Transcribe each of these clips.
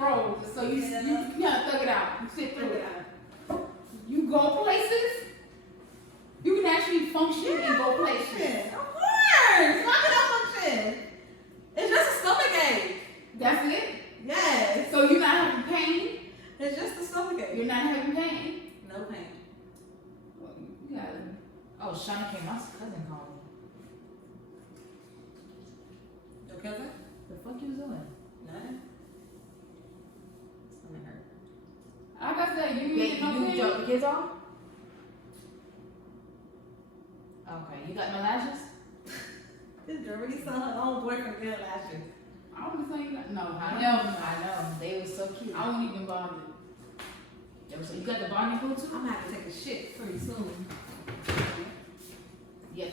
throws. So you gotta thug it out. You sit through it. You go places. You can actually function and go places. Of course. How can I function? It's just a stomach ache. That's it? Yes. So you're not having pain? It's just a stomach ache. You're not having pain? No pain. Well, you gotta. Oh, Shauna came. My cousin called me. Your cousin? The fuck you was doing? Nothing. Stomach hurt. Like I said, you Yeah, ain't get no you pain. dropped the kids off? Okay, you got no lashes? This girl really saw her own boyfriend get lashes. I wouldn't say that. No, I know. They were so cute. I wouldn't even bother. So you got the bonding pool too? I'm gonna have to take a shit pretty soon. Yeah,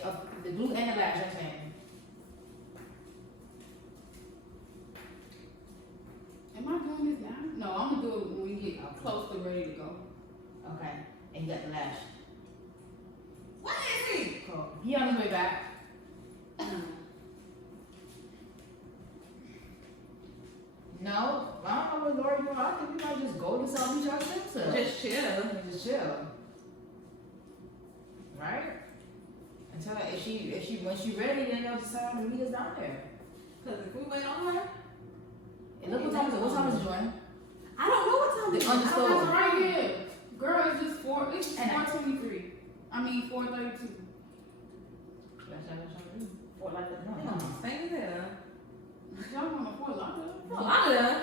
the blue and the lash, I'm saying. Am I doing this now? No, I'm gonna do it when we get close to ready to go. Okay, and you got the lash. What is he? Cool. He on his way back. No, I don't know where Lori going. I think we might just go to South Beach ourselves. Just chill. Just chill. Right? Until if she when she ready, then they'll decide to meet us down there. Cause if we wait on her, And look what time is it? What time is it, Joanne? I don't know what time The it is. understood. That's right here. Girl, it's just it's And I- 4:23. I mean 4:32. For like that, They gonna stay there. Y'all want to Fort Lauderdale? Fort Lauderdale?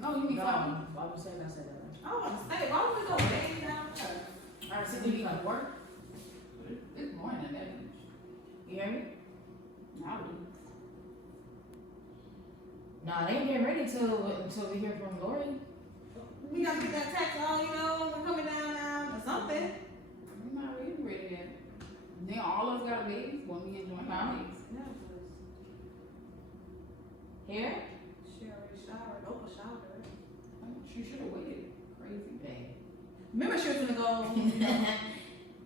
No, you mean No, Fort. why would you say that? I said that. I was about to say, why would we go way down there? Alright, so you come to work? It's morning at that age. You hear me? Now Nah, they ain't getting ready until we hear from Lori. We gotta get that text, oh, you know, we're coming down now, or something. we're not really ready yet. Then all of us got babies. Well, me and Joanne got babies. Yeah, Here? she already showered, Oprah showered. She should have waited. Crazy. Babe. Remember she was gonna go,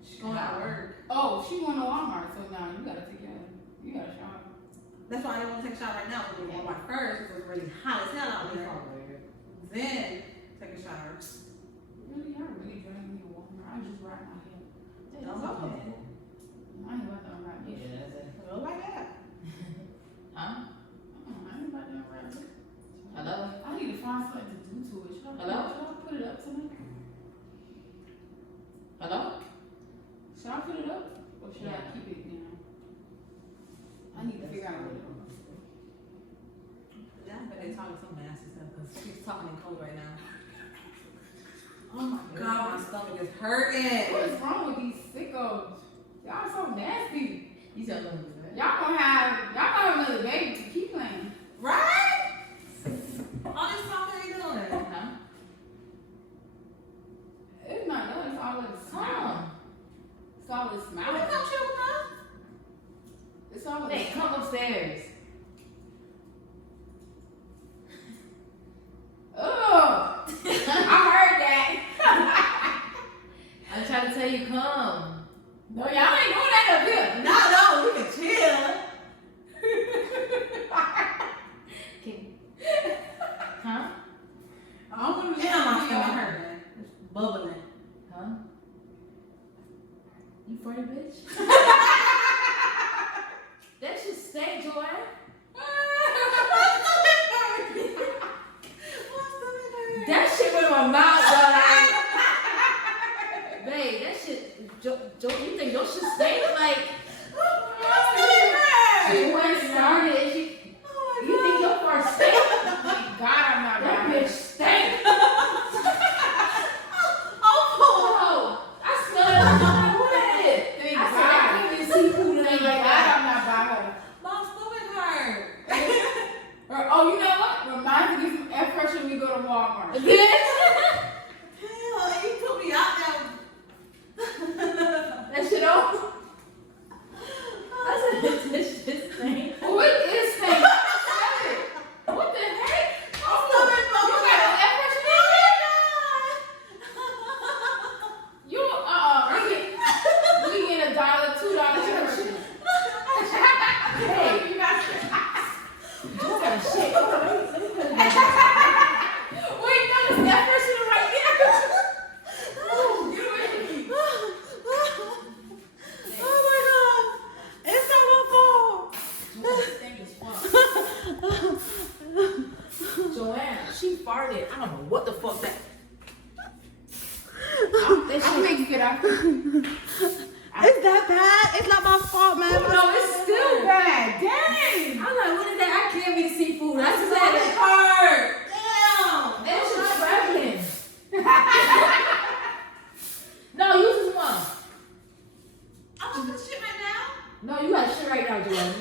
she's going to work. Oh, she went to Walmart, so now you gotta take care of it. You gotta shower. That's why I didn't want to take a shower right now, because we're going to Walmart first, because it was really hot as hell out there. Then, take a shower. Really, I really dragged me to Walmart. I just ride my head. That's okay. I ain't about to unwrap this. Yeah, that's it. Go like that. Huh? I ain't about to unwrap it. Hello? I need to find something to do to it. Should I put it up tonight? Hello? Should I put it up? Or should I keep it down? I need to figure out what it is. Yeah, but they talking some nasty stuff, because she's talking in code right now. Oh my god, my stomach is hurting. What is wrong with these sickos? Y'all so nasty. You tell them that. Y'all gonna have another baby to keep playing. Right? All this talking you doing? Huh? It's not that, it's all that smile. It's all that Will smile. you come chill with us? It's all that Hey, come upstairs. Ugh! I heard that. I'm trying to tell you, come. No, y'all ain't doing that up here. No, we can chill. Huh? I don't want to Yeah, my stomach hurting. It's bubbling. Huh? You funny bitch? That should stay, Joanne. That shit went in my mouth, dog. Babe, that shit. You think your shit stay like? She went and started and she. You think your fart stay? God, I'm not That bad. bitch stink. Oh, I smell it. I'm like, what is it? Thank I said, God. I can't even seafood and Thank ain't like God that. I'm not by her. my stomach hurt. Or, oh, you know what? Remind me to get some air freshener when we go to Walmart. Bitch. Hell, you put me out there. That shit on. I said, this shit stink. What is thing? What the heck? Oh, you got an air freshener in there? You, we get $1, $2 air freshener. Hey, You got you got shit. Hold on, let me put it back. She farted. I don't know what the fuck that. I'll make you get out. Is that bad? It's not my fault, man. No, it's still bad. Dang. I'm like, what is that? I can't be the seafood. I just said it hurt. Damn. That's just traveling. No, use this one. I'm just gonna shit right now. No, you got shit right now, Joanne.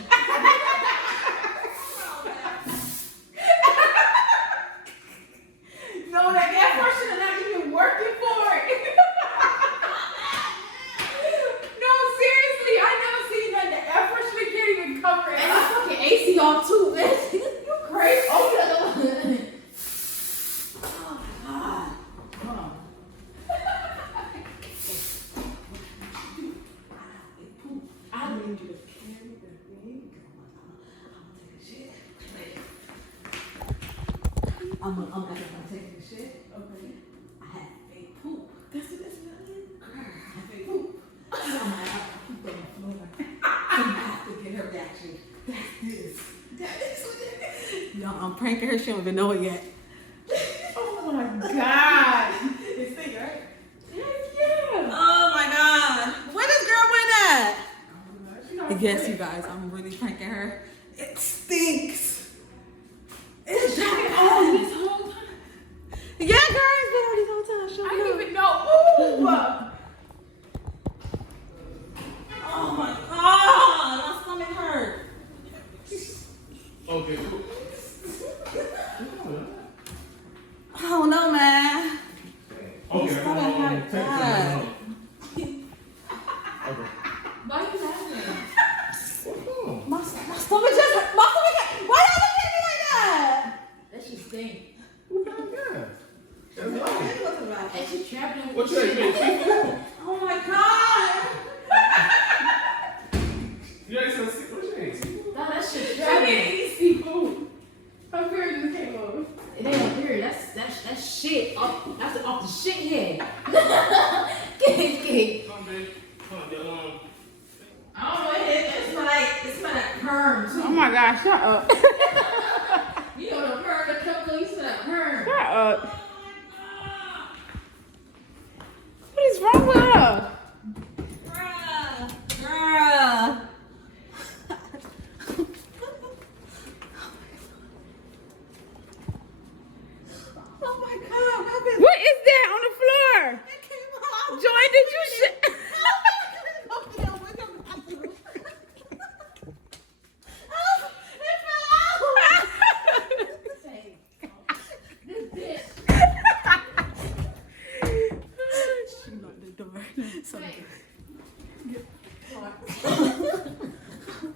No, that air freshener not even working for it. No, seriously, I never seen that. The air freshener can't even cover it. And it's fucking AC off too, man. You crazy? Oh, the other one. Oh my god. Hold on. I need you to carry the thing. I'm gonna take a shit. I'm taking a shit. Okay. I had fake poop. That's what Girl, I had fake poop. I'm like, I pooped on the floor. I have to get her reaction. That's this. Y'all, I'm pranking her. She don't even know it yet. Oh my god. It's fake, right? Yeah. Oh my god. Where this girl went at? She not I guess afraid. you guys, I'm really pranking her. It stinks. It's shocking. Oh, this whole time. Yeah, girl, it's been on this whole time. Show I me didn't up. even know. Ooh. Oh my god, my stomach hurt. Okay, cool. I don't know, man. Okay, Oh my take God. Okay. Why you laughing? What's wrong? My stomach just hurt. My stomach hurt. Why y'all looking at me like that? That shit stink. Who got gas? That's right. And she trapping What you ain't seafood? Oh my god. You ain't some seafood? What you ain't seafood? No, that shit She trapping. can't eat seafood. Her period just came over. It ain't a period. That's shit. That's off the shit head. Come, babe. Come, get along. I don't know. It smell like perm too. Oh my gosh, shut up. You know the perm, the chemical. You smell like perm. Shut up. What is wrong with her? Girl. Oh my god, what happened? What is that on the floor? It came out. Joy, did you shit?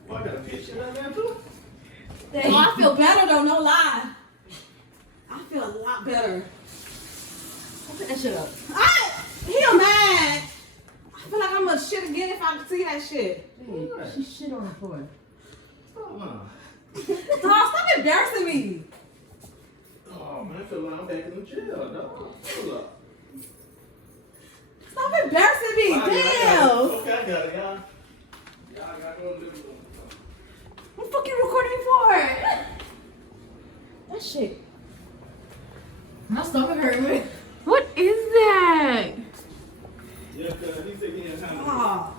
Boy, I got a picture of that too. Oh, I feel better though, no lie. I feel a lot better. Put that shit up. He mad. I feel like I'm gonna shit again if I see that shit. She shit on the floor. Stop lying. Dog, stop embarrassing me. Oh, man, I feel like I'm back in the jail, dog. Hold up. Stop embarrassing me. I got it. Damn. Okay, I got it, y'all. Y'all got to go live with them. What the fuck you recording me for? That shit. My stomach hurt me. What is that? Yeah, cuz he said he didn't handle it. Oh.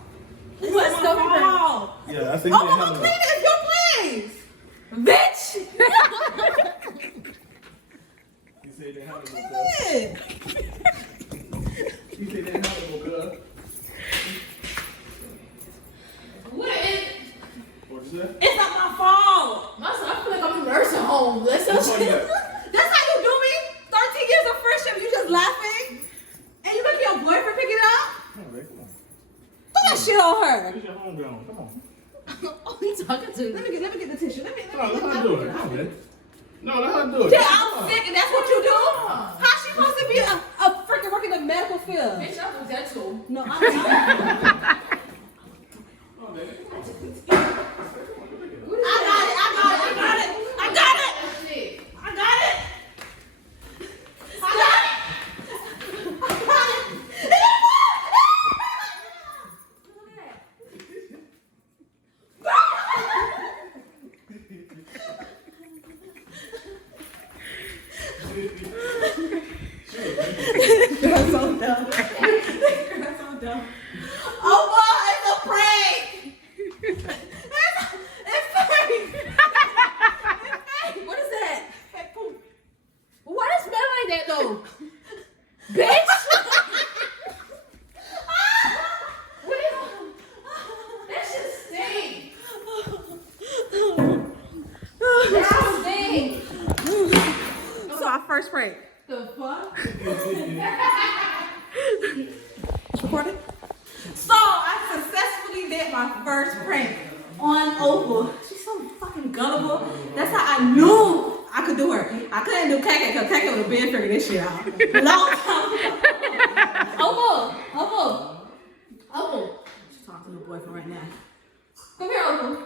What stomach hurt? Yeah, I said he Oh, didn't I'm handle gonna clean it. it. It's your place. Bitch. He said he didn't handle Clean it, it. cuz. He said he didn't handle it, cuz. What is? What you say? It's not my fault. I feel like I'm in a nursing home. That's What so you shit. got? That's how you do me? 13 years of friendship, you just laughing? And you make your boyfriend pick it up? Come on, babe, come on. Throw that shit on her. Where's your homegrown? Come on. Oh, you talking to? Let me get the tissue. Let me Come on, let her do it. Come on, babe. No, let her do it. Yeah, Come I'm on. sick and that's what you do? How she supposed to be a freaking working in the medical field? Bitch, I was that too. No, I'm not. Come on, baby. Come on. I got it. That shit. So, bitch. That shit stink. That shit stink. So our first prank. The fuck? It's recorded? So I successfully did my first prank on Opal. She's so fucking gullible. That's how I knew I could do her. I couldn't do Kaka because Kaka would have been figured this shit out. Long time ago. Opal. She's talking to her boyfriend right now. Come here, Opal.